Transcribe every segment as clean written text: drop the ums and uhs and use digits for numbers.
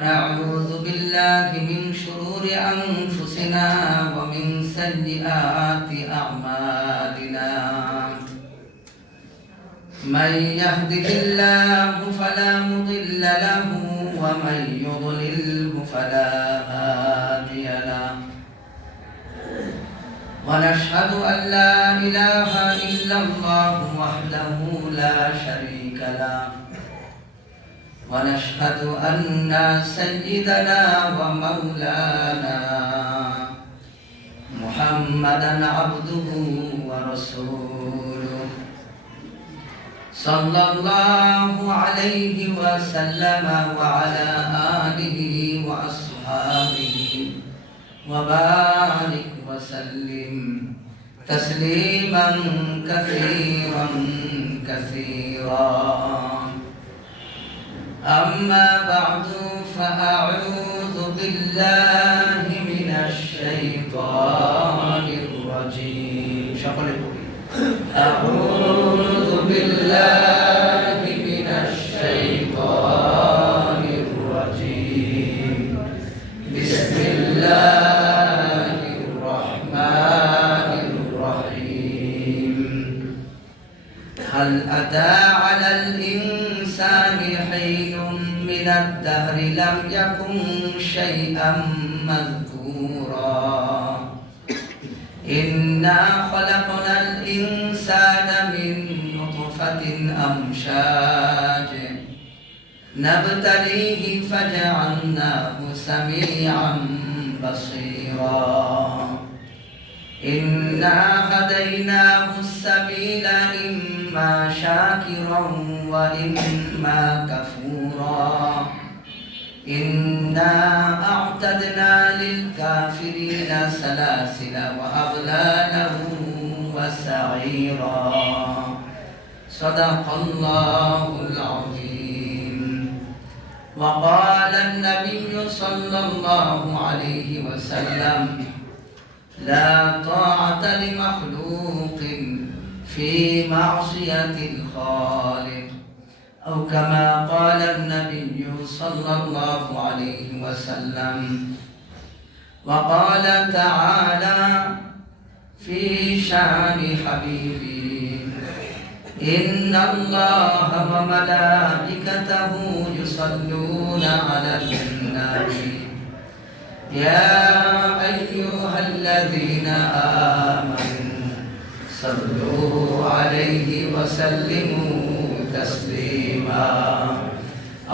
نعوذ بالله من شرور أنفسنا ومن سيئات أعمالنا من يهده الله فلا مضل له ومن يضلله فلا هادي له ونشهد أن لا إله إلا الله وحده لا شريك له ونشهد أن سيدنا ومولانا محمدا عبده ورسوله صلى الله عليه وسلم وعلى آله وأصحابه وبارك وسلم تسليما كثيرا كثيرا. أما بعد فأعوذ بالله من الشيطان الرجيم. أعوذ بالله من الشيطان الرجيم. بسم الله الرحمن الرحيم. هل أتى على الإنسان حين من الدهر لم يكن شيئا مذكورا إنا خلقنا الإنسان من نطفة أمشاج نبتليه فجعلناه سميعا بصيرا إنا هديناه السبيل إما شاكرا وإما كفورا إنا أعتدنا للكافرين سلاسل وأغلالا وسعيرا. صدق الله العظيم. وقال النبي صلى الله عليه وسلم لا طاعة لمخلوق في معصية الخالق أو كما قال النبي صلى الله عليه وسلم. وقال تعالى في شأن حبيبه إن الله وملائكته يصلون على النبي يا أيها الذين آمنوا صلوا عليه وسلموا تسليما.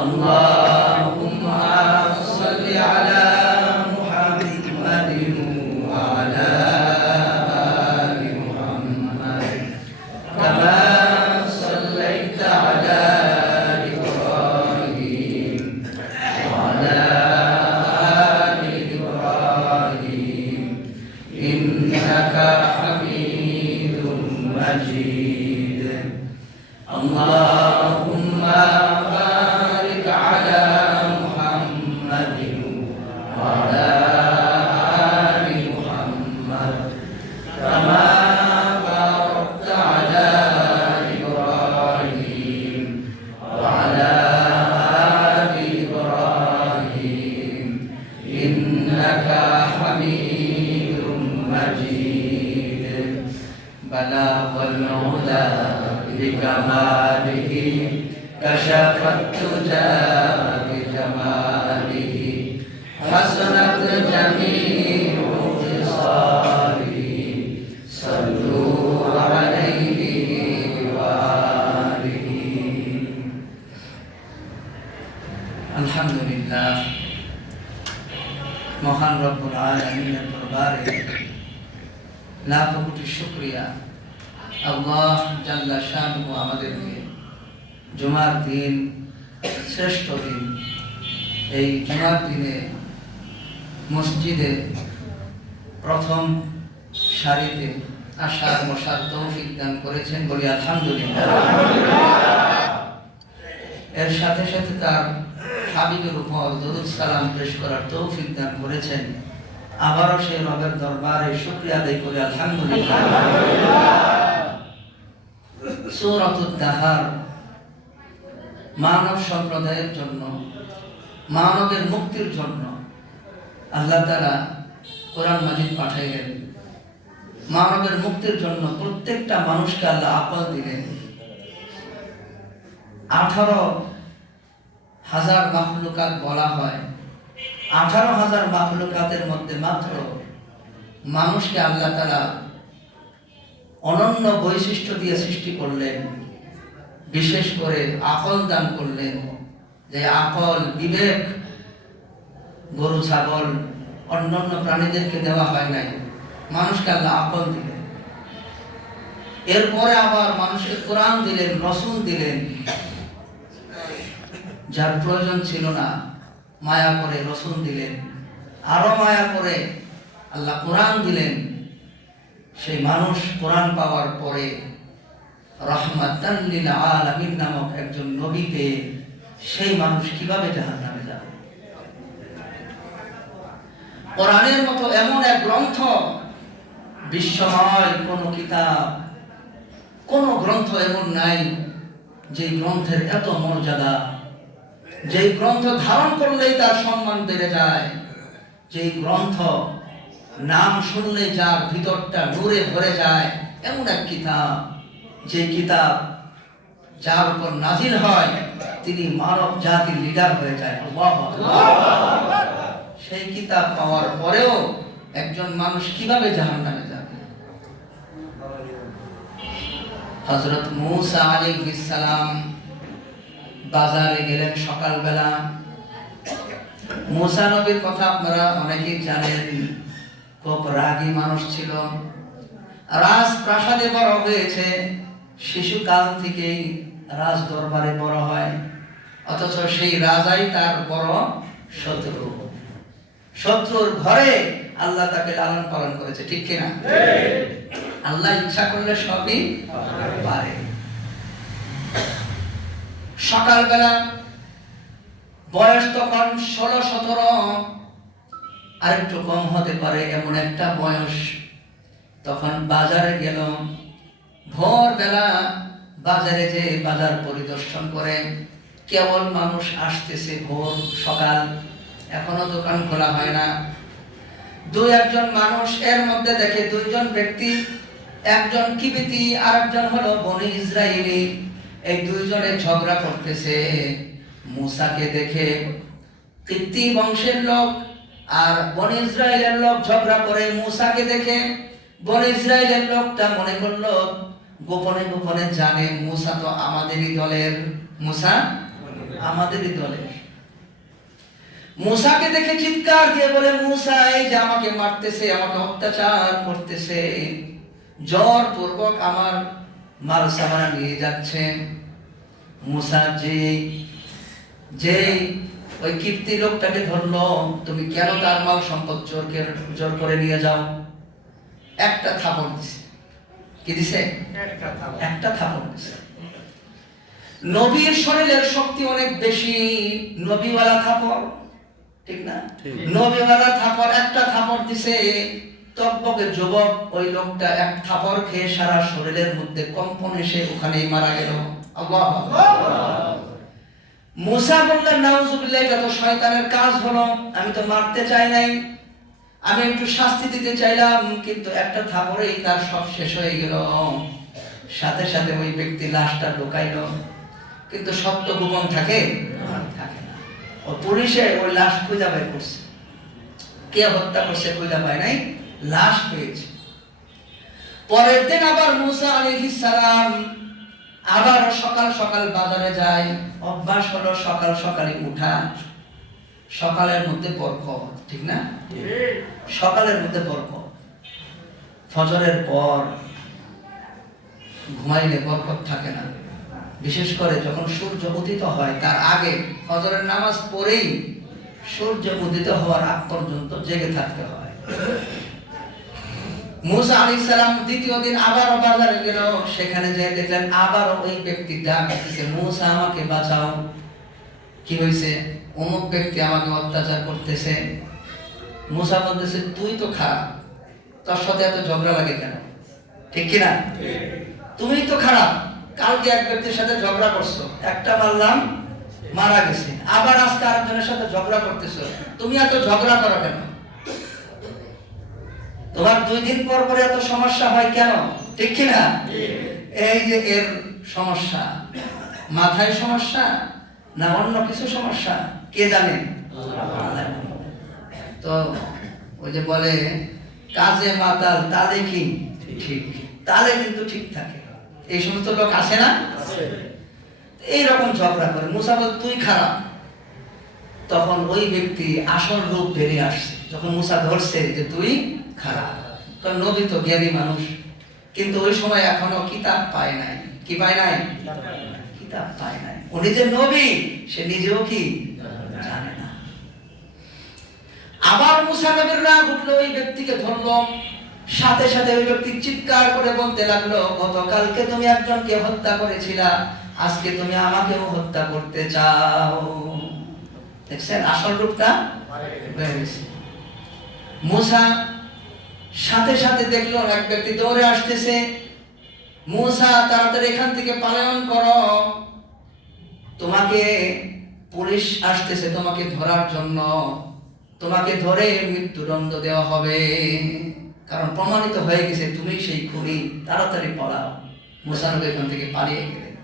اللهم صل على محمد وعلى آل محمد كما صليت على إبراهيم وعلى آل إبراهيم إنك حميد مجيد. اللهم بارك على محمد وعلى آل محمد كما باركت على إبراهيم وعلى آل إبراهيم إنك حميد مجيد. بلغ العلا بكماله كشف الدجى بجماله حسنت جميع خصاله صلوا عليه وآله. الحمد لله মহান রব্বুল আলামিনের দরবারে লাখ কোটি শুকরিয়া। আল্লাহ জাল্লা শানুহু আমাদেরকে জুমার দিন, শ্রেষ্ঠ দিন, এই জুমার দিনে মসজিদে প্রথম সারিতে আসার বসার তৌফিক দান করেছেন, বলি আলহামদুলিল্লাহ। এর সাথে সাথে তার হাবিবের উপর দরুদ সালাম পেশ করার তৌফিক দান করেছেন। আবারও সেই রবের দরবারে শুকরিয়া আদায় করে আলহামদুলিল্লাহ। সূরাতুদ দাহার মানব সম্প্রদায়ের জন্য মানবের মুক্তির জন্য আল্লাহ তাআলা কোরআন মাজিদ পাঠাইলেন। মানবের মুক্তির জন্য প্রত্যেকটা মানুষকে আল্লাহ আকল দিলেন। 18,000 মাখলুকাত বলা হয়, 18,000 মাখলুকাতের মধ্যে মাত্র মানুষকে আল্লাহ তাআলা অনন্য বৈশিষ্ট্য দিয়ে সৃষ্টি করলেন, বিশেষ করে আকল দান করলেন। যে আকল, বিবেক গরু ছাগল অন্যান্য প্রাণীদেরকে দেওয়া হয় নাই, মানুষকে আল্লাহ আকল দিলেন। এরপরে আবার মানুষকে কোরআন দিলেন, রসুল দিলেন। যার প্রয়োজন ছিল না মায়া করে রসুল দিলেন, আরো মায়া করে আল্লাহ কোরআন দিলেন। সেই মানুষ কোরআন পাওয়ার পরে রহমাতান লিল আলামিন নামক একজন নবী পেয়ে সেই মানুষ কিভাবে জাহান্নামে যাবে? কোরআনের মতো এমন এক গ্রন্থ, বিশ্বময় কোন কিতাব, কোন গ্রন্থ এমন নাই যে গ্রন্থের এত মর্যাদা, যে গ্রন্থ ধারণ করলেই তার সম্মান বেড়ে যায়, যে গ্রন্থ নাম শুনলে যার ভিতরটা নূরে ভরে যায়, এমন এক কিতাব, যে কিতাব যার উপর নাজিল হয় তিনি মানব জাতির লিডার হয়ে যায়। আল্লাহু আকবার। সেই কিতাব পাওয়ার পরেও একজন মানুষ কিভাবে জাহান্নামে যাবে? হযরত মূসা আলাইহিস সালাম বাজারে গেলেন সকালবেলা। মূসা নবীর কথা আপনারা অনেকেই জানেন, খুব রাগী মানুষ ছিল, রাজপ্রাসাদে বড় হয়েছে, শিশুকাল থেকেই রাজ দরবারে বড় হয়, অথচ সেই রাজাই তার বড় শত্রু। শত্রুর ঘরে আল্লাহ তাকে লালন পালন করেছে, ঠিক কিনা? আল্লাহ ইচ্ছা করলে সবই পারে। সকালবেলা, বয়স তখন 16-17, আর একটু কম হতে পারে এমন একটা বয়স। তখন বাজারে গেল। ভোরবেলা বাজারে যে বাজার পরিদর্শন করে, কেবল মানুষ আসতেছে, ভোর সকাল, এখনো দোকান খোলা হয় না। দুই একজন মানুষ এর মধ্যে দেখে দুইজন ব্যক্তি, একজন কিবিতি আর একজন হলো বনি ইসরাইলি, এই দুইজনে ঝগড়া করতেছে। মূসাকে দেখে কিবতি বংশের লোক আর বনি ইসরাইলের লোক ঝগড়া করে, মূসাকে দেখে বনি ইসরাইলের লোকটা মনে করলো গোপনে গোপনে জানে মূসা তো আমাদেরই দলের, মূসা আমাদেরই দলের। মূসাকে দেখে চিৎকার দিয়ে বলে, মূসা এই যে আমাকে মারতেছে, আমাকে অত্যাচার করতেছে, জোরপূর্বক আমার মাল সামানা নিয়ে যাচ্ছে। মূসা যে ওই কিপ্তি লোকটাকে ধরলো, তুমি কেন তার মাল সম্পদ জোর করে নিয়ে যাও? একটা থাপড় দিছে। কি দিছে? একটা থাপড় দিছে। নবীর শরীরের শক্তি অনেক বেশি, নবীওয়ালা থাপড়, ঠিক না? নবীওয়ালা থাপড়, একটা থাপড় দিছে। তকবকে যুবক ওই লোকটা এক থাপড় খেয়ে সারা শরীরের মধ্যে কম্পন এসে ওখানেই মারা গেল। আল্লাহু আকবার। মূসা বললেন, নাউজুবিল্লাহ, এটা তো শয়তানের কাজ হলো, আমি তো মারতে চাই নাই, আমি একটু শাস্তি দিতে চাইলাম, কিন্তু একটা থাপড়েই তার সব শেষ হয়ে গেল। সাথে সাথে ওই ব্যক্তি লাশটা ঢুকাইল, কিন্তু সত্য গোপন থাকে না। ও পুলিশে ওই লাশ খুঁজে বের করছে, কে হত্যা করছে খুঁজে পায় নাই, লাশ পেয়েছে। পরের দিন আবার মূসা আলাইহিস সালাম আবার সকাল সকাল বাজারে যায়। অভ্যাস হলো সকাল সকালে উঠা, সকালের মধ্যে বরকত, ঠিক না? সকালের মধ্যে বরকত। ফজরের পর ঘুমাইলে বরকত থাকে না, বিশেষ করে যখন সূর্য উদিত হয় তার আগে, ফজরের নামাজ পড়েই সূর্য উদিত হওয়ার আগ পর্যন্ত জেগে থাকতে হয়। মূসা আলাইহিস সালাম দ্বিতীয় দিন আবার বাজারে গেল। সেখানে যেয়ে দেখলেন আবার ওই ব্যক্তি ডাক দিতেছে, মূসা আমাকে বাঁচাও, কি হয়েছে? অমুক ব্যক্তি আমাকে অত্যাচার করতেছে। মূসা বলতেছে, তুই তো খারাপ, তোর সাথে এত ঝগড়া লাগে কেন? ঠিক কিনা? তুমি তো খারাপ, কালকে এক ব্যক্তির সাথে ঝগড়া করছো, একটা মারলাম, মারা গেছে, আবার আজকে আরেকজনের সাথে ঝগড়া করতেছো। তুমি এত ঝগড়া করো কেন? তোমার 2 দিন পর পরে এত সমস্যা হয় কেন? ঠিক কি না? এই যে এর সমস্যা, মাথায় সমস্যা না অন্য কিছু সমস্যা, কে জানে? তো ওই যে বলে কাজে মাতাল তালে কি ঠিক, তালে কিন্তু ঠিক থাকে। এই সমস্ত লোক আসে না, এইরকম ঝগড়া করে। মুসা বলে তুই খারাপ। তখন ওই ব্যক্তি আসল রূপ বেরিয়ে আসছে যখন মুসা ধরছে যে তুই খারাপ। কারণ নবী তো জ্ঞানী মানুষ, কিন্তু ওই সময় এখনো কিতাব পায় নাই। কি পায় নাই? কিতাব পায় নাই। উনি যে নবী সে নিজেও কি জানে না। আবার মুসা নবীর রাগ উঠলো, ওই ব্যক্তিকে ধরলো। সাথে সাথে ওই ব্যক্তি চিৎকার করে বলতে লাগলো, গতকালকে তুমি একজনকে হত্যা করেছিলা, আজকে তুমি আমাকেও হত্যা করতে চাও। দেখছেন আসল রূপটা? মুসা সাথে সাথে দেখলো এক ব্যক্তি দৌড়ে আসতেছে। মুসা তাড়াতাড়ি এখান থেকে পলায়ন করো, তোমাকে পুলিশ আসতেছে তোমাকে ধরার জন্য, তোমাকে ধরে মৃত্যুদণ্ড দেওয়া হবে, কারণ প্রমাণিত হয়ে গেছে তুমি সেই খুনি, তাড়াতাড়ি পলাও। মুসা নবী এখান থেকে পালিয়ে গেলেন।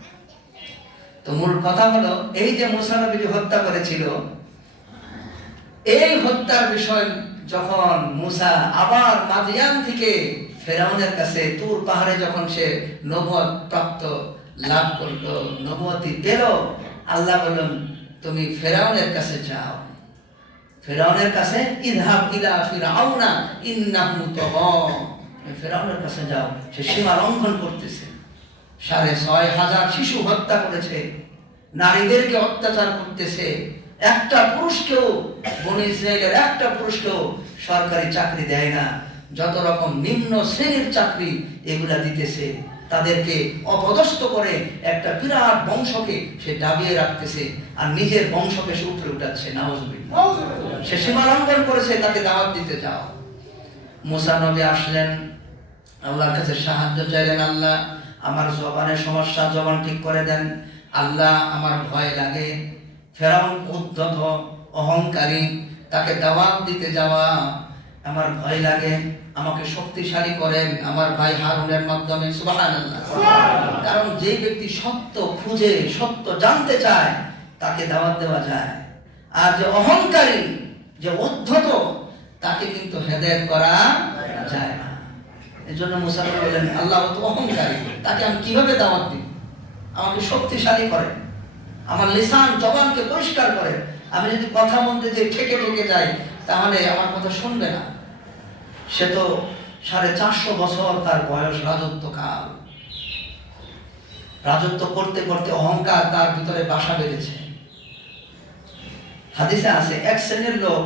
তো মূল কথা হলো এই যে মুসা নবী হত্যা করেছিল, এই হত্যার বিষয় যখন মুসা আবার মাদিয়ান থেকে ফেরাউনের কাছে তুর পাহাড়ে যখন সে নবুয়ত প্রাপ্ত লাভ করলো, নবুয়তি পেল, আল্লাহ বললেন তুমি ফেরাউনের কাছে যাও। ফেরাউনের কাছে ইযহাব ইলা ফিরআউনা ইন্নাহু তাগা, ফেরাউনের কাছে যাও, সে সীমা লঙ্ঘন করতেছে। 6,500 শিশু হত্যা করেছে, নারীদেরকে অত্যাচার করতেছে, একটা পুরুষকেও, বনি ইসরায়েলের একটা পুরুষকেও সরকারি চাকরি দেয় না, যত রকম নিম্ন শ্রেণীর চাকরি এগুলা দিতেছে, তাদেরকে অপদস্থ করে একটা বিরাট বংশকে সে দাবিয়ে রাখতেছে, আর নিজের বংশকে সে উপরে উঠাচ্ছে। নাউজুবিল্লাহ। সে সীমা লঙ্ঘন করেছে, তাকে দাওয়াত দিতে যাও। মুসা নবী আসলেন, আল্লাহর কাছে সাহায্য চাইলেন, আল্লাহ আমার জবানের সমস্যা, জবান ঠিক করে দেন। আল্লাহ আমার ভয় লাগে, ফেরাউন উদ্ধত অহংকারী, তাকে দাওয়াত দিতে যাওয়া আমার ভয় লাগে, আমাকে শক্তিশালী করেন আমার ভাই হারুনের মাধ্যমে। সুবহানাল্লাহ। কারণ যে ব্যক্তি সত্য খুঁজে, সত্য জানতে চায়, তাকে দাওয়াত দেওয়া যায়। আর যে অহংকারী, যে উদ্ধত, তাকে কিন্তু হেদায়েত করা যায় না। এজন্য মুসা বললেন আল্লাহ তো অহংকারী, তাকে আমি কিভাবে দাওয়াত দিব? আমাকে শক্তিশালী করেন, আমার লিসান জবানকে পরিষ্কার করেন। আমি যদি কথা বলতে যে ঠেকে ঠেকে যাই, তাহলে আমার কথা শুনবে না। সে তো 450 বছর তার বয়স, রাজত্বকাল, রাজত্ব করতে করতে অহংকার তার ভিতরে বাসা বেঁধেছে। হাদিসে আছে এক শ্রেণীর লোক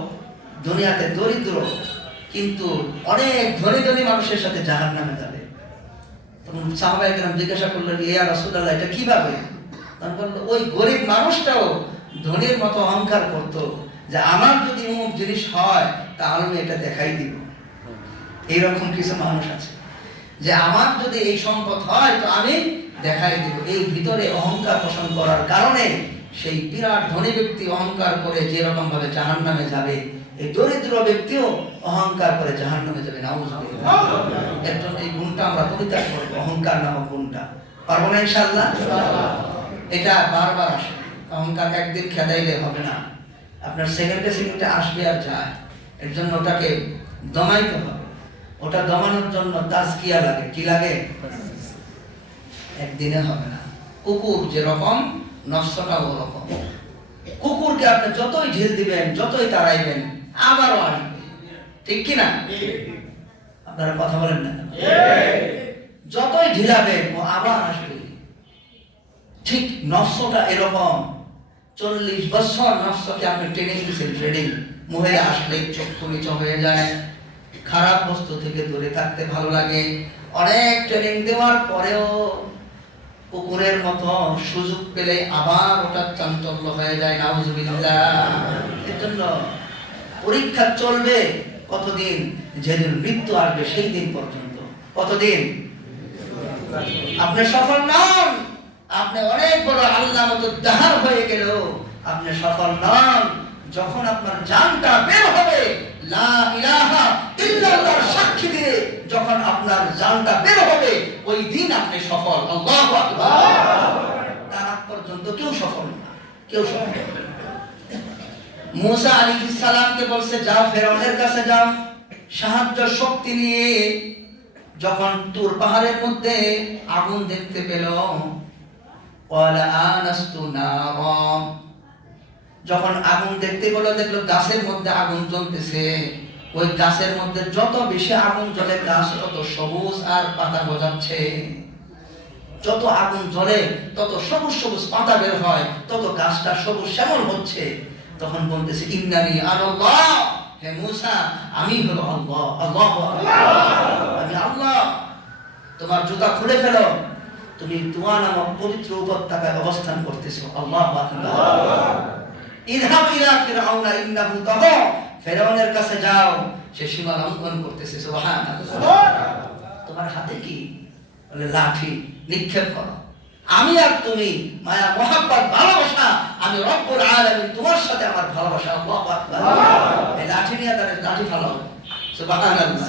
দুনিয়াতে দরিদ্র, কিন্তু অনেক ধনী ধনী মানুষের সাথে জাহান্নামে যাবে। তখন সাহাবায়ে কেরাম জিজ্ঞাসা করলেন, ইয়া রাসূলুল্লাহ এটা কিভাবে? তখন বলল ওই গরিব মানুষটাও ধনীর মতো অহংকার করতো যে আমার যদি অমুক জিনিস হয় তাহলে আমি এটা দেখাই দিব। এইরকম কিছু মানুষ আছে যে আমার যদি এই সম্পদ হয় তো আমি দেখাই দিব। এই ভিতরে অহংকার পোষণ করার কারণে সেই বিরাট ধনী ব্যক্তি অহংকার করে যেরকম ভাবে জাহান্নামে যাবে, এই দরিদ্র ব্যক্তিও অহংকার করে জাহান্নামে যাবে। নাউজুবিল্লাহ। এর জন্য এই গুণটা আমরা পরিত্যাগ করব, অহংকার নামক গুণটা। পারবো না ইনশাআল্লাহ? এটা বারবার আসে, অহংকার একদিন খেদাইলে হবে না, আপনার সেকেন্ডে সেকেন্ডে আসবে আর যায়। এর জন্য ওটাকে দমাইতে হবে। ওটা দমানোর জন্য তাজকিয়া লাগে। কি লাগে? একদিনে হবে না। কুকুর যেরকম, নফসটাও ওরকম। কুকুরকে আপনি যতই ঢিল দিবেন, যতই তাড়াইবেন, আবারও আসবে। ঠিক কি না? আপনারা কথা বলেন না? যতই ঢিলাবেন ও আবার আসবে। ঠিক নফসটা এরকম। 40 বছর নফসকে আপনি ট্রেনিং দিচ্ছেন, ট্রেনিং। মহিলা আসলে চক্ষু নিচু হয়ে যায়, খারাপ বস্তু থেকে দূরে থাকতে ভালো লাগে। অনেক ট্রেনিং দেওয়ার পরেও কুকুরের মতো সুযোগ পেলে আবার ওটা চাঞ্চল্য হয়ে যায়। নাউজুবিল্লাহ। এর জন্য পরীক্ষা চলবে কতদিন? যেদিন মৃত্যু আসবে সেই দিন পর্যন্ত। কতদিন? আপনি সফল নন, আপনি অনেক বড় আল্লাহ মতো দাহার হয়ে গেল, আপনি সফল নন যখন আপনার জানটা বের হবে লা ইলাহা ইল্লাল্লাহর সাক্ষী দিয়ে যখন আপনার জানটা বের হবে ওই দিন আপনি সফল। আল্লাহু আকবার। তার আগ পর্যন্ত কেউ সফল না, কেউ সফল না। মুসা আলাইহিস সালামকে বলছে যাও ফেরাউনের কাছে যাও সাহায্য শক্তি নিয়ে। যখন তুর পাহাড়ের মধ্যে আগুন দেখতে পেল ওয়ালা আনাস্তু নারা, যখন আগুন দেখতে পেল দেখলো গাছের মধ্যে আগুন জ্বলতেছে। ওই গাছের মধ্যে যত বেশি আগুন জ্বলে গাছ তত সবুজ আর পাতা গজাচ্ছে। যত আগুন জ্বলে তত সবুজ সবুজ পাতা বের হয়, তত গাছটা সবুজ শ্যামল হচ্ছে। তখন বলতেছে ইন্নানি আল্লাহ, হে মুসা আমি হলো আল্লাহ। আল্লাহু আকবার। আমি আল্লাহ। তোমার জুতা খুলে ফেলো, তুমি তুয়া নামক পবিত্র উপত্যকায় অবস্থান করতেছো। আল্লাহু আকবার। ইযহাব ইলা ফিরআউনা ইন্নাহু তাগা, ফিরআউনের কাছে যাও, সে সীমা লঙ্ঘন করতেছে। সুবহানাল্লাহ। তোমার হাতে কি? বলে লাঠি, নিক্ষেপ করো। আমি আর তুমি মায়া মোহাব্বত ভালোবাসা, আমি রব্বুল আলামিন তোমার সাথে আমার ভালোবাসা। আল্লাহু আকবার। এই লাঠি নিয়ে তাদের লাঠি ফালাও। সুবহানাল্লাহ।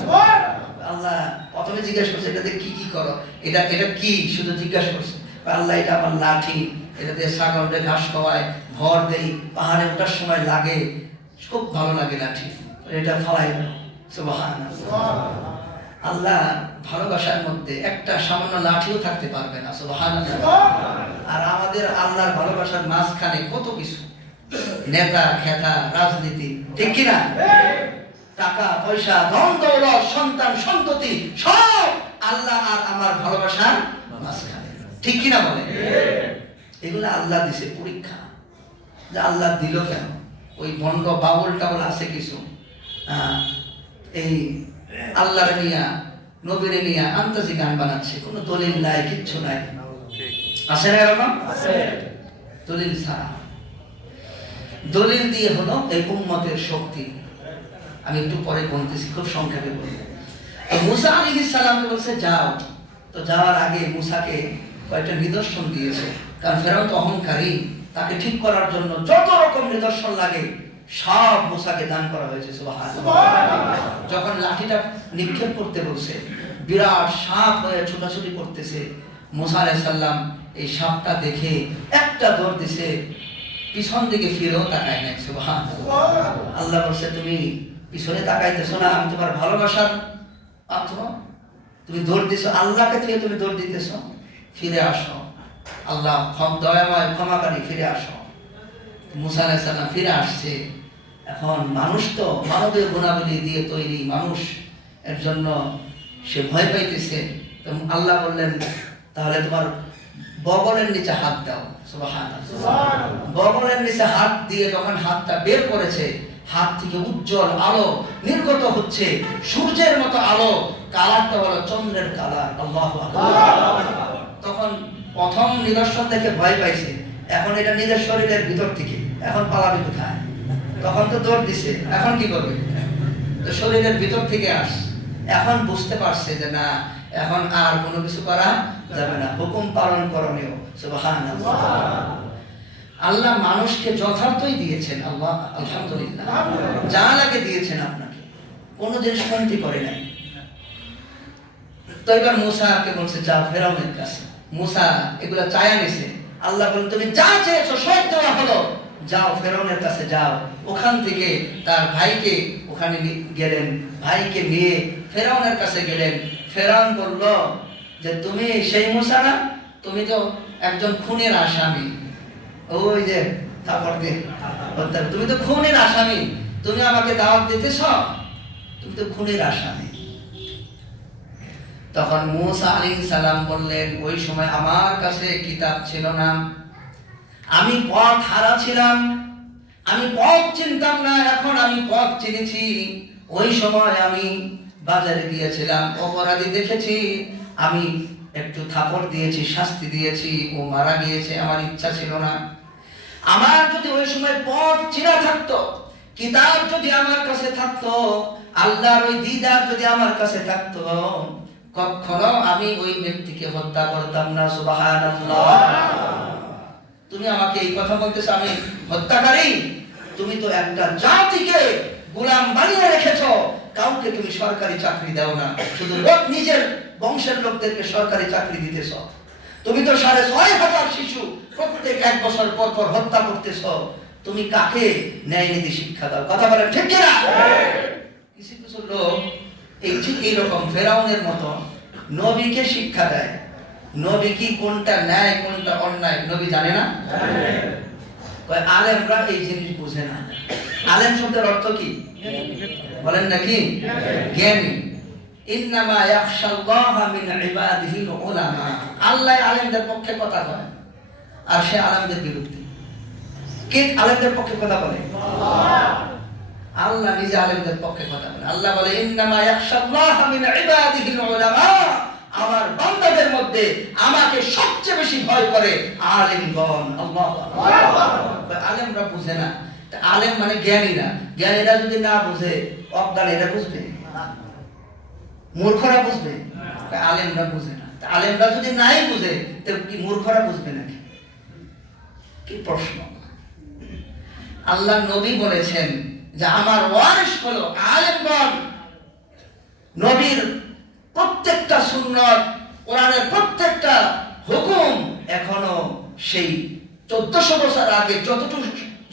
আল্লাহ প্রথমে জিজ্ঞাসা করছে এটাতে কি কি করো, এটা কি, শুধু জিজ্ঞাসা করছে। আল্লাহ এটা আমার লাঠি, এটা দিয়ে ছাগলকে ঘাস খাওয়ায়, ভর দেই, পাহাড়ে ওঠার সময় লাগে, খুব ভালো লাগে লাঠি, এটা ফালাই। সুবহানাল্লাহ। আল্লাহ ভালোবাসার মধ্যে একটা সামান্য লাঠিও থাকতে পারবে না। সুবহানাল্লাহ। আর আমাদের আল্লাহর ভালোবাসার মাঝখানে কত কিছু, নেতা খেতা, রাজনীতি, ঠিক কিনা? টাকা পয়সা, ধন দৌলত, সন্তান সন্ততি সব আল্লাহ আর আমার ভালোবাসার মাঝখানে, ঠিক কিনা বলে? এগুলো আল্লাহ দিছে পরীক্ষা। যে আল্লাহ দিল কেন? ওই ভণ্ড বাউল টাউল আছে কিছু, এই আল্লাহর নিয়া নবীর নিয়া আন্তাজি গান বানাচ্ছে, কোনো দলিল নাই, কিচ্ছু নাই। আছে না এরকম? দলিল ছাড়া। দলিল দিয়ে হলো এই উম্মতের শক্তি। আমি একটু পরে বলতেছি, খুব সংক্ষেপে বলবো। মুসা আলাইহিস সালামকে বলছে যাও। তো যাওয়ার আগে মুসাকে কয়েকটা নিদর্শন দিয়েছে, কারণ ফেরাউন তো অহংকারী, তাকে ঠিক করার জন্য যত রকম নিদর্শন লাগে সব মুসাকে দান করা হয়েছে। সুবহানাল্লাহ। যখন লাঠিটা নিক্ষেপ করতে বলছে, বিরাট সাপ হয়ে ছোটাছুটি করতেছে, মুসা আলাইহিস সালাম এই সাপটা দেখে একটা দৌড় দিছে, পিছন দিকে ফিরেও তাকায় নাই। সুবহানাল্লাহ। আল্লাহ বলছে তুমি পিছনে তাকাইতেছো না, আমি তোমার ভালোবাসার পাত্র, তুমি দৌড় দিছো, আল্লাহকে থেকে তুমি দৌড় দিতেছো, ফিরে আসো। আল্লাহ দয়াময় ক্ষমাকারী, ফিরে আসো। মুসা আলাইহিস সালাম ফিরে আসছে। এখন মানুষ তো মানবীয় গুণাবলী দিয়ে তৈরি মানুষ, এর জন্য সে ভয় পাইতেছে। তো আল্লাহ বললেন তাহলে তোমার বগলের নিচে হাত দাও। সুবহানাল্লাহ। বগলের নিচে হাত দিয়ে যখন হাতটা বের করেছে, হাত থেকে উজ্জ্বল আলো নির্গত হচ্ছে, সূর্যের মতো আলো, কালারটা হলো চন্দ্রের কালার। আল্লাহু আকবার। তখন প্রথম নিদর্শন দেখে ভয় পাইছে, এখন এটা নিজের শরীরের ভিতর থেকে, এখন পালাবে কোথায়? তখন তো দৌড় দিছে, এখন কি করবে? তো শরীরের ভিতর থেকে আস, এখন বুঝতে পারছে যে না, এখন আর কোনো কিছু করা যাবে না, হুকুম পালন করণীয়। সুবহানাল্লাহ। আল্লাহ মানুষকে যথার্থই দিয়েছেন। আল্লাহ আলহামদুলিল্লাহ, যা লাগে দিয়েছেন আপনাকে, কোনো জিনিস কমতি করে নাই। তো এবার মুসাকে বলছে যাও ফেরাউনের কাছে। মুসা এগুলা চায়া নিছে। আল্লাহ বলেন তুমি যা চেয়েছো সব দেওয়া হলো, যাও ফেরাউনের কাছে যাও। ওখান থেকে তার ভাইকে ওখানে গেলেন, ভাইকে নিয়ে ফেরাউনের কাছে গেলেন। ফেরাউন বলল যে তুমি সেই মুসা না? তুমি তো একজন খুনের আসামি। ওই যে তুমি তো খুনের আসামি, তুমি আমাকে দাওয়াত দিতেছ, তুমি তো খুনের আসামি। তখন মুসা আলাইহিস সালাম বললেন ওই সময় আমার কাছে কিতাব ছিল না, আমি পথ হারা ছিলাম, আমি পথ চিনতাম না, এখন আমি পথ চিনেছি। ওই সময় আমি বাজারে গিয়েছিলাম, অপরাধী দেখেছি, আমি একটু থাপড় দিয়েছি, শাস্তি দিয়েছি, ও মারা গিয়েছে, আমার ইচ্ছা ছিল না। আমার যদি ওই সময় পথ চিনা থাকতো, কিতাব যদি আমার কাছে থাকতো, আল্লাহর ওই দিদার যদি আমার কাছে থাকতো, কখনো আমি ওই ব্যক্তিকে হত্যা করতাম না। সুবহানাল্লাহ। তুমি আমাকে এই কথা বলতেছো আমি হত্যাকারী? তুমি তো একটা জাতিকে গোলাম বানিয়ে রেখেছো, কাউকে তুমি সরকারি চাকরি দাও না, শুধু নিজের বংশের লোকদেরকে সরকারি চাকরি দিতেছ। তুমি তো 6,500 শিশু প্রত্যেক 1 বছর পর পর হত্যা করতেছ। তুমি কাকে ন্যায় নীতি শিক্ষা দাও? কথা বলেন ঠিক কিনা? কিছু কিছু লোক এই ঠিক এইরকম ফেরাউনের মতো নবীকে শিক্ষা দেয়। নবী কি কোনটা ন্যায় কোনটা অন্যায় নবী জানে না। আলেমরা এই জিনিস বুঝে না। আলেম শব্দের অর্থ কি বলেন নাকি? জ্ঞানী। ইন্নামা ইয়াখশাল্লাহা মিন ইবাদিহিল উলামা। আল্লাহ আলেমদের পক্ষে কথা বলেন আর সে আলেমদের বিরুদ্ধে। কে আলেমদের পক্ষে কথা বলে? আল্লাহ নিজে আলেমদের পক্ষে কথা বলে। আল্লাহ বলে ইন্নামা ইয়াখশাল্লাহা মিন ইবাদিহিল উলামা। আমার বান্দাদের মধ্যে আমাকে সবচেয়ে বেশি ভয় করে আলেমগণ। আল্লাহু আকবার। আলেমরা বুঝে না। আলেম মানে জ্ঞানীরা। জ্ঞানীরা যদি না বুঝে অজ্ঞানীরা বুঝবে, মূর্খরা বুঝবে। আলেমরা বুঝে না। আলেমরা যদি নাই বুঝে তো কি মূর্খরা বুঝবে নাকি? কি প্রশ্ন। আল্লাহ নবী বলেছেন যে আমার ওয়ারিস হলো আলেমগণ। নবীর প্রত্যেকটা সুন্নাত, কোরআনের প্রত্যেকটা হুকুম এখনো সেই 1400 বছর আগে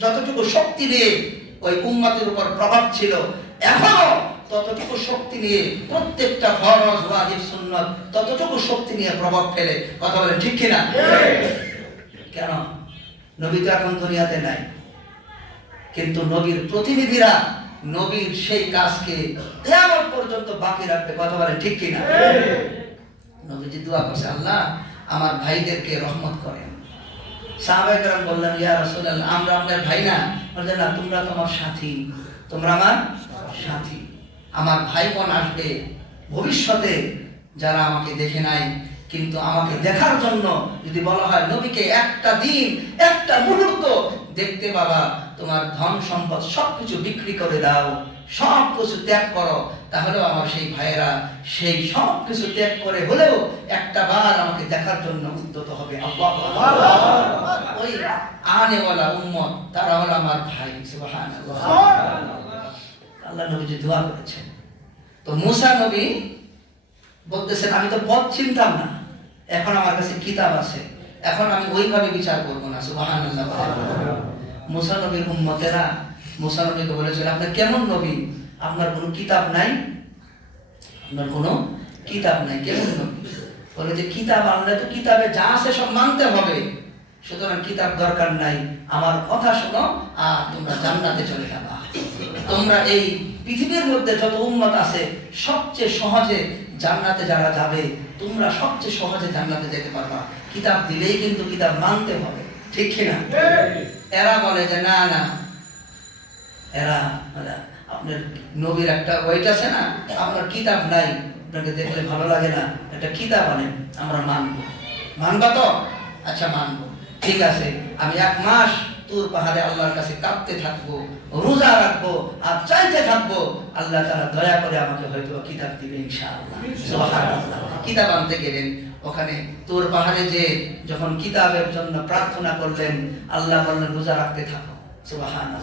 যতটুকু শক্তি নিয়ে ওই উম্মতের উপর প্রভাব ছিল, এখনো ততটুকু শক্তি নিয়ে প্রত্যেকটা ফরজ ওয়াজিব সুন্নাত ততটুকু শক্তি নিয়ে প্রভাব ফেলে। কথা বলেন ঠিক কিনা? কেন? নবী তো এখন দুনিয়াতে নাই, কিন্তু নবীর প্রতিনিধিরা নবীর সেই কাজকে কিয়ামত পর্যন্ত বাকি রাখবে। কথা বলেন ঠিক কিনা? নবীজি দোয়া করছে, আল্লাহ আমার ভাইদেরকে রহমত করেন। সাহাবায়ে কেরাম বললেন, ইয়া রাসূলুল্লাহ আমরা আপনার ভাই না? বললেন না, তোমরা তো আমার সাথী, তোমরা আমার সাথী। আমার ভাই বোন আসবে ভবিষ্যতে যারা আমাকে দেখে নাই, কিন্তু আমাকে দেখার জন্য যদি বলা হয় নবীকে একটা দিন একটা মুহূর্ত দেখতে বাবা, তোমার ধন সম্পদ সবকিছু বিক্রি করে দাও, সব কিছু ত্যাগ করো, তাহলেও আমার সেই ভাইয়েরা সেই সব কিছু ত্যাগ করে হলেও একটা বার আমাকে দেখার জন্য উদ্যত হবে। ওই আনেওয়ালা উম্মত তারা হলো আমার ভাই। সুবহানাল্লাহ। আল্লাহ নবীজি দোয়া করেছেন। তো মুসা নবী বলতেছেন আমি তো পথ চিনতাম না, এখন আমার কাছে কিতাব আছে, এখন আমি ওইভাবে বিচার করবো না। সুবহানাল্লাহ। মুসা নবীর উম্মতেরা মুসা নবীকে বলেছিল, আপনি কেমন নবী, আপনার কোনো কিতাব নাই? আপনার কোনো কিতাব নাই, কেমন নবী? বলে যে কিতাব আনলে তো কিতাবে যা আছে সব মানতে হবে, সুতরাং কিতাব দরকার নাই, আমার কথা শোনো আর তোমরা জান্নাতে চলে যাবা। তোমরা এই পৃথিবীর মধ্যে যত উম্মত আছে সবচেয়ে সহজে জান্নাতে যারা যাবে, তোমরা সবচেয়ে সহজে জান্নাতে যেতে পারবা। কিতাব দিলেই কিন্তু কিতাব মানতে হবে, ঠিক কিনা? এরা বলে যে না না, এরা আপনার নবীর একটা ওয়েট আছে না, আপনার কিতাব নাই, আপনাকে দেখলে ভালো লাগে না, একটা কিতাব আনেন, আমরা মানবো। মানবা তো? আচ্ছা মানবো, ঠিক আছে। আমি 1 মাস তুর পাহাড়ে আল্লাহর কাছে কাঁদতে থাকবো, রোজা রাখবো আর চাইতে থাকবো, আল্লাহ তাআলা দয়া করে আমাকে হয়তো কিতাব দিবে ইনশাআল্লাহ। সুবহানাল্লাহ। কিতাব আনতে গেলেন, ওখানে তুর পাহাড়ে যে যখন কিতাবের জন্য প্রার্থনা করলেন, আল্লাহ বললেন রোজা রাখতে থাকো। সুবহানাল্লাহ।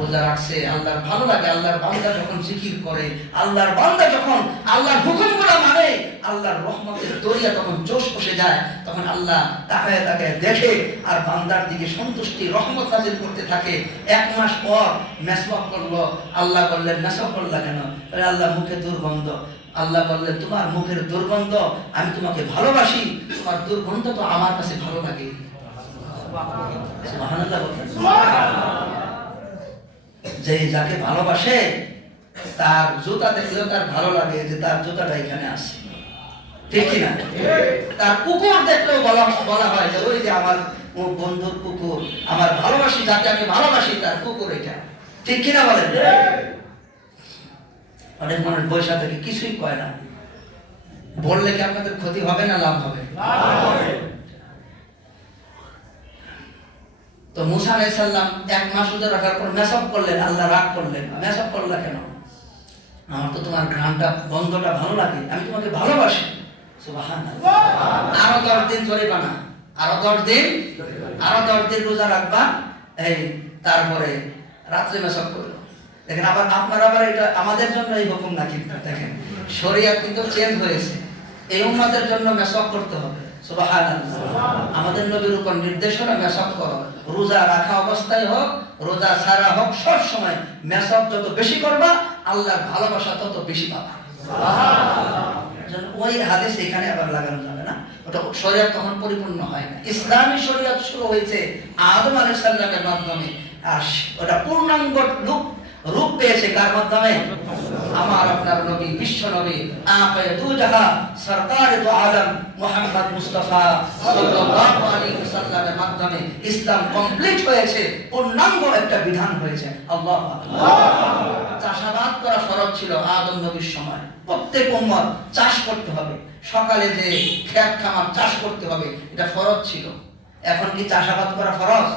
রোজা রাখছে, আল্লাহর ভালো লাগে। আল্লাহর বান্দা যখন জিকির করে, আল্লাহর বান্দা যখন আল্লাহর হুকুমগুলো মানে, আল্লাহর রহমতের দরিয়া তখন জোশ বসে যায়। তখন আল্লাহ তাকায় তাকায় দেখে আর বান্দার দিকে সন্তুষ্টি রহমত নাযিল করতে থাকে। 1 মাস পর মেসওয়াক করলো। আল্লাহ বললেন মেসওয়াক করলা কেন? আল্লাহ মুখে দুর্গন্ধ। আল্লাহ বললেন তোমার মুখের দুর্গন্ধ আমি তোমাকে ভালোবাসি, তোমার দুর্গন্ধ তো আমার কাছে ভালো লাগে। যে যাকে ভালোবাসে তার জুতা দেখলেও তার ভালো লাগে যে তার জুতাটা এখানে আছে, ঠিক কিনা? তার কুকুর দেখলেও বলা হয় যে ওই যে আমার বন্ধুর কুকুর, আমার ভালোবাসি যাকে আমি ভালোবাসি তার কুকুর এটা, ঠিক কিনা বলেন? অনেক মানুষ বৈশা থেকে কিছুই কয় না, বললে কি আপনাদের ক্ষতি হবে না লাভ হবে? তো মুসা আলাইহিস সালাম 1 মাস রোজা রাখার পর মেসওয়াক করলেন, আল্লাহ রাগ করলেন। মেসওয়াক করলা কেন? আমার তো তোমার ঘ্রাণটা গন্ধটা ভালো লাগে, আমি তোমাকে ভালোবাসি। সুবহানাল্লাহ। আরো 10 দিন জরিমানা, আরো 10 দিন, আরো 10 দিন রোজা রাখবা, এই তারপরে রাত্রে মেসক করলো। দেখেন আবার আপনারা আবার এটা আমাদের জন্য এই হুকুম না, কিন্তু দেখেন শরীয়ত কিন্তু চেঞ্জ হয়েছে। এই উম্মতের জন্য মেসক করতে হবে। সুবহানাল্লাহ। আমাদের নবীর উপর নির্দেশনা মেসক করো, রোজা রাখা অবস্থায় হোক, রোজা ছাড়া হোক, সব সময় মেসক যত বেশি করবা আল্লাহর ভালোবাসা তত বেশি পাবা। ওই হাদিস এখানে আবার লাগানো যাবে না, ওটা শরীয়ত তখন পরিপূর্ণ হয় না। ইসলামী শরীয়ত শুরু হয়েছে আদম আলাইহিস সালামের মাধ্যমে, আর ওটা পূর্ণাঙ্গ রূপ পেয়েছে কার মাধ্যমে? আমার আপনার নবী, বিশ্ব নবী, আকে দু জাহান সরকার দু আলম মুহাম্মদ মুস্তাফা সাল্লাল্লাহু আলাইহি ওয়াসাল্লামের মাধ্যমে ইসলাম কমপ্লিট হয়েছে, পূর্ণাঙ্গ একটা বিধান হয়েছে। আল্লাহু আকবার। চাষাবাদ করা ফরজ ছিল আদম নবীর সময়, প্রত্যেক উম্মত চাষ করতে হবে, সকালে যে খেত খামার চাষ করতে হবে, এটা ফরজ ছিল। এখন কি চাষাবাদ করা ফরজ?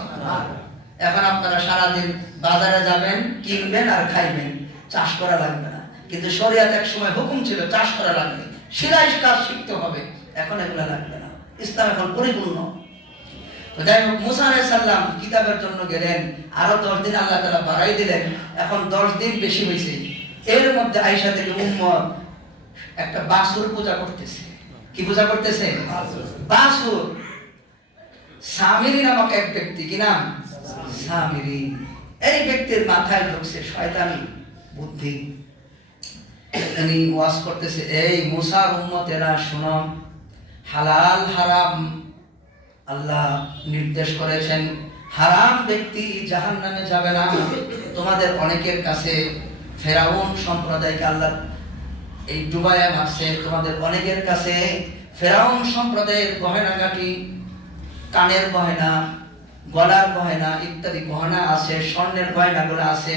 এখন আপনারা সারাদিন বাজারে যাবেন, কিনবেন আর খাইবেন, চাষ করা লাগবে না। কিন্তু শরীয়ত এক সময় হুকুম ছিল চাষ করা লাগবে, সেলাই কাজ শিখতে হবে, এখন এগুলা লাগবে না। ইসলাম এখন পরিপূর্ণ। তো যাই হোক, মুসা আলাইহিস সালাম কিতাবের জন্য গেলেন, আরো 10 দিন আল্লাহ তাআলা বাড়াই দিলেন, এখন 10 দিন বেশি হয়েছে। এর মধ্যে আয়েশা থেকে উম্মত একটা বাছুর পূজা করতেছে। কি পূজা করতেছে? বাছুর। সামিরি নামক এক ব্যক্তি, কি নাম? সামিরি। এই ব্যক্তির মাথায় ঢুকছে শয়তানি বুদ্ধি। তিনি ওয়াজ করতেছে, এই মুসার উম্মতেরা শোনো, হালাল হারাম আল্লাহ নির্দেশ করেছেন, হারাম ব্যক্তি জাহান্নামে যাবে না। তোমাদের অনেকের কাছে ফেরাউন সম্প্রদায়কে আল্লাহ এই ডুবায়া মারছে, তোমাদের অনেকের কাছে ফেরাউন সম্প্রদায়ের গহনাগাটি, কানের গহনা, গলার গহনা ইত্যাদি গহনা আছে, স্বর্ণের গয়নাগুলো আছে,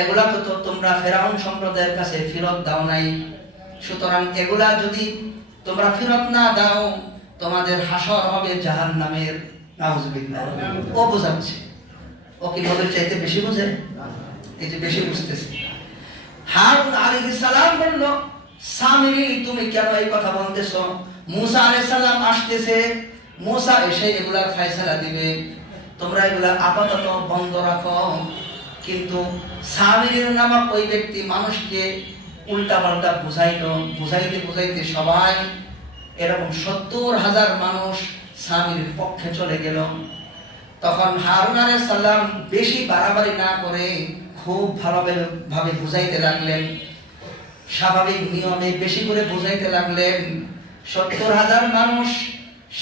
এগুলা তো তোমরা ফেরাউন সম্প্রদায়ের কাছে ফেরত দাও নাই। সুতরাং এগুলা যদি তোমরা ফেরত না দাও, তোমাদের হাসর হবে জাহান্নামের। নাউজুবিল্লাহ। ও বোঝাচ্ছে, ও কি বলে চাইতে বেশি বোঝে? এই যে বেশি বুঝতেছে। হারুন আলাইহিস সালাম বলল, সামিরি তুমি কেন এই কথা বলতেছো? মুসা আলাইহিস সালাম আসতেছে, মুসা এসে এগুলার ফয়সালা দিবে, তোমরা এগুলা আপাতত বন্ধ রাখো। কিন্তু সামির নামক ওই ব্যক্তি মানুষকে উল্টা পাল্টা বুঝাইতে সবাই এরকম 70,000 মানুষ সামির পক্ষে চলে গেল। তখন হারুন আলাইহিস সালাম বেশি বাড়াবাড়ি না করে খুব ভালোভাবে বুঝাইতে লাগলেন, স্বাভাবিক নিয়মে বেশি করে বুঝাইতে লাগলেন। 70,000 মানুষ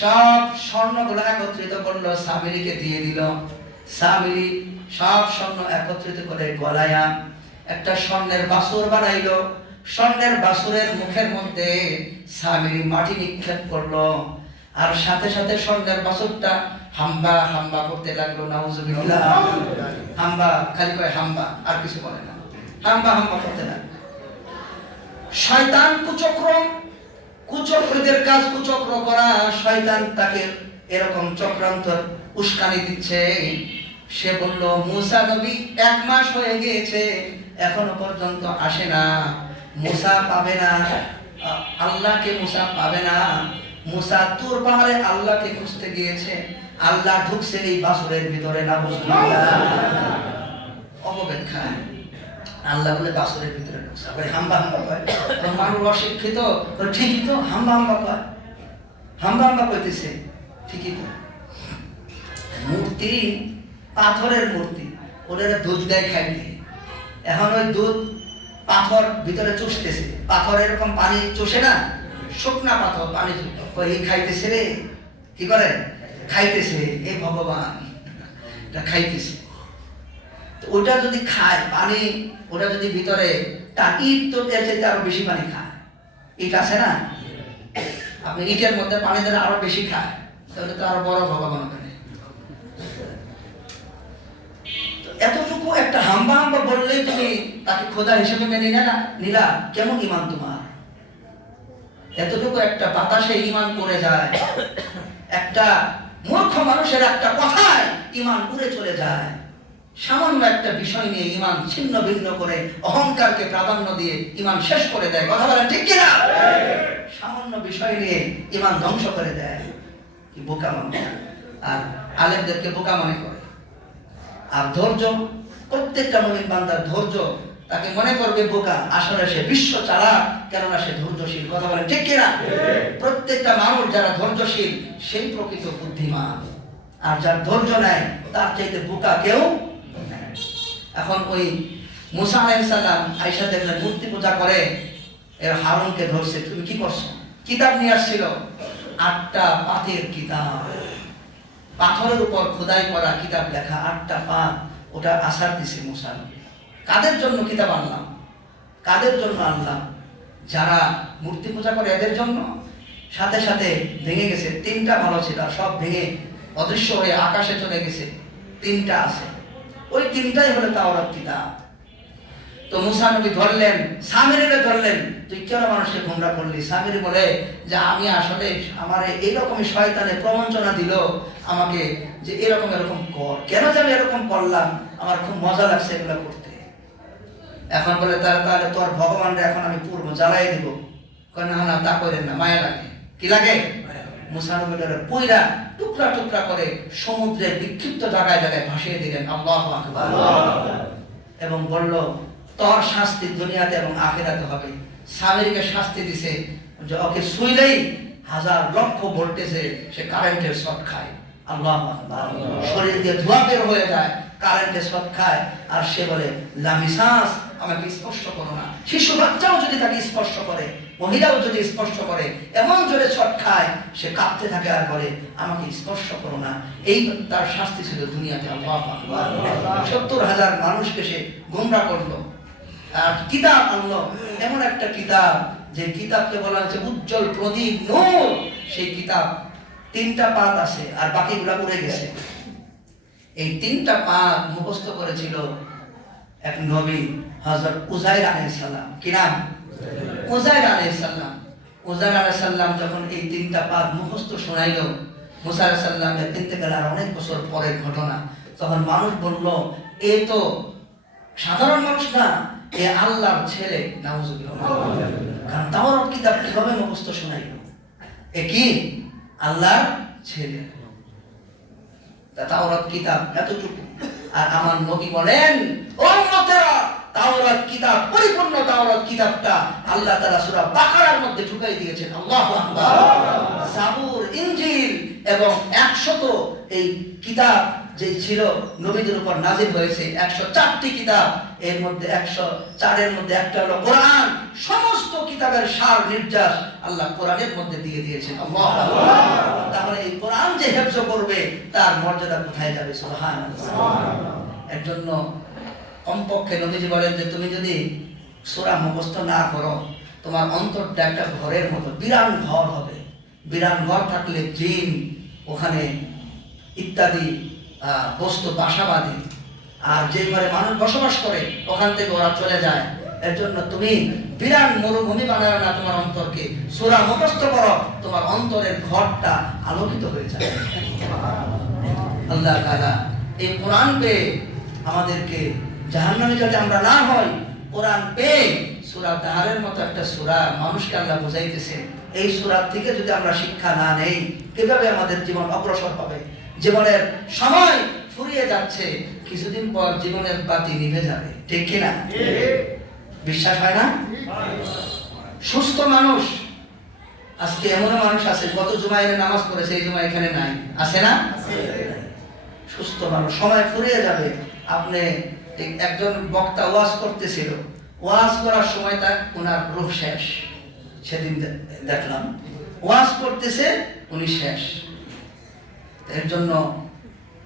সব স্বর্ণগুলো একত্রিত করলো, সামিরিকে দিয়ে দিল। সামিরি সব স্বর্ণ একত্রিত করে গলায়া একটা স্বর্ণের বাছুর বানাইলো। স্বর্ণের বাছুরের মুখের মধ্যে সামিরি মাটি নিক্ষেপ করলো, আর সাথে সাথে স্বর্ণের বাছুরটা হাম্বা হাম্বা করতে লাগলো। নাউজুবিল্লাহ। হাম্বা, খালি কয় হাম্বা, আর কিছু বলে না, হাম্বা হাম্বা করতে লাগলো। শয়তান কুচক্রীদের কাজ কুচক্র করা, শয়তান তাকে এরকম চক্রান্ত উস্কানি দিচ্ছে। সে বলল, মুসা নবী 1 মাস হয়ে গিয়েছে, এখনো পর্যন্ত আসে না, মুসা পাবে না, আল্লাহকে মুসা পাবে না। মুসা তুর পাহাড়ে আল্লাহকে খুঁজতে গিয়েছে, আল্লাহ ঢুকছে এই বাছুরের ভিতরে। না অপব্যাখ্যা, আল্লাহ বলে বাছুরের ভিতরে ঢুকছে। হাম্বা হাম্বা কয়, মানুষ অশিক্ষিত, ঠিকই তো, হাম্বা হাম্বা কয়, হাম্বা হাম্বা কইতেছে, ঠিকই তো। মূর্তি, পাথরের মূর্তি, ওদের দুধ দেয় খাইতে। এখন ওই দুধ পাথর ভিতরে চুষতেছে, পাথর এরকম পানি চষে না, শুকনা পাথর পানি খাইতেছে রে। কি করে খাইতেছে? এই ভগবান, এটা খাইতেছে। ওটা যদি খায় পানি, ওটা যদি ভিতরে ইট, তো এর চাইতে আরো বেশি পানি খায়। ইট আছে না, আপনি ইটের মধ্যে পানি দিলে আরো বেশি খায়, তাহলে তো আরো বড় ভগবান ওখানে। এতটুকু একটা হাম্বা হাম্বা বললেই তুমি তাকে খোদা হিসেবে মেনে নিলা? কেমন ইমান তোমার? এতটুকু একটা বাতাসে ইমান করে যায়, একটা মূর্খ মানুষের একটা কথায় ইমান উড়ে চলে যায়। সামান্য একটা বিষয় নিয়ে ইমান ছিন্ন ভিন্ন করে, অহংকারকে প্রাধান্য দিয়ে ইমান শেষ করে দেয়। কথা বলেন ঠিক কিনা? সামান্য বিষয় নিয়ে ইমান ধ্বংস করে দেয়। কি বোকা মানুষ, আর আলেমদেরকে বোকা মনে করে। আর ধৈর্য, প্রত্যেকটা মুমিন বান্দার ধৈর্য, তাকে মনে করবে বোকা, আসলে সে বিশ্ব চালাক, কেননা সে ধৈর্যশীল। কথা বলেন ঠিক কিনা? প্রত্যেকটা মানুষ যারা ধৈর্যশীল সেই প্রকৃত বুদ্ধিমান, আর যার ধৈর্য নেয় তার চাইতে বোকা কেউ নেই। এখন ওই মুসা আলাইহিস সালাম আয়েশা দেখলেন মূর্তি পূজা করে, এর হারুনকে ধরছে, তুমি কি করছো? কিতাব নিয়ে আসছিল, 8টা পাতের কিতাব, পাথরের উপর খোদাই করা কিতাব লেখা 8টা পাত, ওটা আসার দিছে মুসা নবী। কাদের জন্য কিতাব আনলাম? কাদের জন্য আনলাম? যারা মূর্তি পূজা করে এদের জন্য। সাথে সাথে ভেঙে গেছে, 3টা ভালো ছিল, সব ভেঙে অদৃশ্য হয়ে আকাশে চলে গেছে, 3টা আছে, ওই 3টাই হলো তাওরাত কিতাব। তো মুসা নবী ধরলেন, সামিরীকে ধরলেন, তুই কেন মানুষকে গোমরা করলি? সামিরী বলে যে আমি আসলে আমার এইরকমই শয়তানে প্রবঞ্চনা দিল আমাকে যে এরকম এরকম কর। কেন যে আমি এরকম করলাম, আমার খুব মজা লাগছে এগুলো করতে। এখন বলে তাহলে তোর ভগবানরা এখন আমি পূর্ব জ্বালাই দিব। না না, তা করেন না, মায়া লাগে। কি লাগে? মুসা নবী পুইরা টুকরা টুকরা করে সমুদ্রে বিক্ষিপ্ত জায়গায় জায়গায় ভাসিয়ে দিলেন। আল্লাহু আকবার। এবং বলল তোর শাস্তি দুনিয়াতে এবং আখিরাতে হবে। সামিরীকে শাস্তি দিছে যে ওকে ছুঁইলেই 1000 লক্ষ ভোল্টেজে সে কারেন্টের শক খায়। আল্লাহু আকবার। শরীর দিয়ে ধোঁয়া বের হয়ে যায়, কারেন্টের শক খায়, আর সে বলে লামিসাস, আমাকে স্পর্শ করো না। শিশু বাচ্চাও যদি তাকে স্পর্শ করে, মহিলাও যদি স্পর্শ করে, এমন জোরে শক খায়, সে কাঁপতে থাকে আর বলে আমাকে স্পর্শ করো না। এই তার শাস্তি ছিল দুনিয়াতে। আল্লাহু আকবার। 70,000 মানুষকে সে গোমরা করলো। আর কিতাব আনলো, এমন একটা কিতাব যে কিতাবকে বলা হচ্ছে উজ্জ্বল প্রদীপ, নূর। সেই কিতাব 3টা পাত আছে, আর বাকিগুলা উড়ে গেছে। এই 3টা পাত মুখস্থ করেছিল এক নবী, হযরত উযাইর আলাইহিস সালাম। কি নাম? উযাইর আলাইহিস সালাম। উযাইর আলাইহিস সালাম যখন এই 3টা পাত মুখস্থ শোনাইল, মুসা আলাইহিস সালামের ইন্তেকালের অনেক বছর পরের ঘটনা, তখন মানুষ বলল এ তো সাধারণ মানুষ না, এ আল্লাহর ছেলে। নাউজুবিল্লাহ। কারণ তাওরাত কিতাব কিভাবে মুখস্থ শোনাইল? এ কি আল্লাহর ছেলে। তাওরাত কিতাব এতটুকু, আর আমার নবী বলেন ও উম্মতেরা, তাওরাত কিতাব, পরিপূর্ণ তাওরাত কিতাবটা আল্লাহ তাআলা সূরা বাকারার মধ্যে ঢুকাই দিয়েছেন। আল্লাহু আকবার। জাবুর, ইনজিল এবং 100 এই কিতাব যে ছিল নবীদের উপর নাযিল হয়েছে, 104টি কিতাব, এর মধ্যে 104-এর মধ্যে একটা হলো কোরআন। সমস্ত কিতাবের সার নির্যাস আল্লাহ কোরআনের মধ্যে দিয়ে দিয়েছেন। আল্লাহু আকবার। তাহলে এই কোরআন যে হেফজ করবে তার মর্যাদা কোথায় যাবে? সুবহানাল্লাহ। এর জন্য কমপক্ষে নবীজি বলেন যে তুমি যদি সূরা মুখস্থ না করো, তোমার অন্তরটা একটা ঘরের মতো, বিরান ঘর হবে। বিরান ঘর থাকলে জিন ওখানে ইত্যাদি বস্তু বাসা বাঁধে, আর যে ঘরে মানুষ বসবাস করে ওখান থেকে ওরা চলে যায়। এর জন্য তুমি বিরান মরুভূমি বানাবে না তোমার অন্তরকে, সূরা মুখস্থ করো, তোমার অন্তরের ঘরটা আলোকিত হয়ে যাবে। আল্লাহ তাআলা এই কোরআন পেয়ে আমাদেরকে জাহান্নামে যাতে আমরা না হই, কোরআন পেয়ে সূরা তাহারের মতো একটা সূরা মানুষকে আল্লাহ বুঝাইতেছে, এই সূরা থেকে যদি আমরা শিক্ষা না নেই, কিভাবে আমাদের জীবন অগ্রসর হবে? জীবনের সময় ফুরিয়ে যাচ্ছে, কিছুদিন পর জীবনের বাতি নিভে যাবে। ঠিক কিনা? বিশ্বাস হয় না? সুস্থ মানুষ, আজকে এমন মানুষ আছে গত জুমায় নামাজ পড়েছে, এই জুমায় এখানে নাই, আছে না? সুস্থ মানুষ, সময় ফুরিয়ে যাবে। আপনি একজন বক্তা ওয়াজ করতেছিল, ওয়াজ করার সময় তার ওনার রূহ শেষ। সেদিন দেখলাম ওয়াজ করতেছে, উনি শেষ। এর জন্য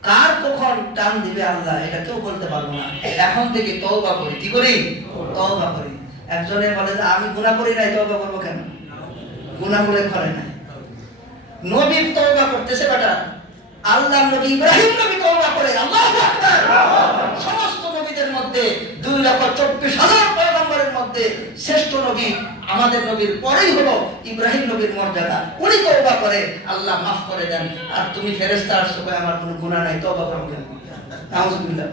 কার কখন টান দিবে আল্লাহ এটা কেউ বলতে পারবো না। এখন থেকে তওবা করি। কি করি? তওবা করি। একজনে বলে যে আমি গুনাহ করি নাই, তওবা করবো কেন? গুনাহ করে করে নাই। নবী তওবা করতেছে বেটা, আল্লাহ নবী ইব্রাহিম নবী তওবা করে। আল্লাহু আকবার। সমস্ত নবীদের মধ্যে 2,24,000 পয়গম্বরের মধ্যে শ্রেষ্ঠ নবী আমাদের নবীর পরেই হলো ইব্রাহিম নবীর মর্যাদা। উনি তওবা করে, আল্লাহ মাফ করে দেন। আর তুমি ফেরেশতা আসছো, আমার কোনো গুনাহ নাই, তওবা করো কেন? নাউজুবিল্লাহ।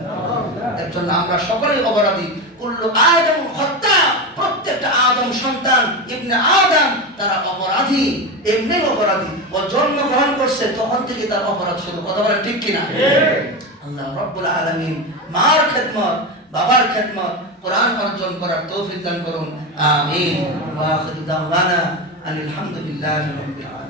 এর জন্য আমরা সকলেই অপরাধী। কুল্লু আদম খাত্তা, প্রত্যেকটা আদম সন্তান ইবনে আদম তারা অপরাধী, এমনি অপরাধী। ও জন্মগ্রহণ করছে তখন থেকে তার অপরাধ শুরু। কথা বলেন ঠিক কিনা? আল্লাহ রাব্বুল আলামিন মার খেদমত, বাবার খেদমত, কোরআন অর্জন করার তৌফিক দান করুন। আমিন। ওয়া আখিরু দাওয়ানা আলহামদুলিল্লাহি রাব্বিল আলামিন।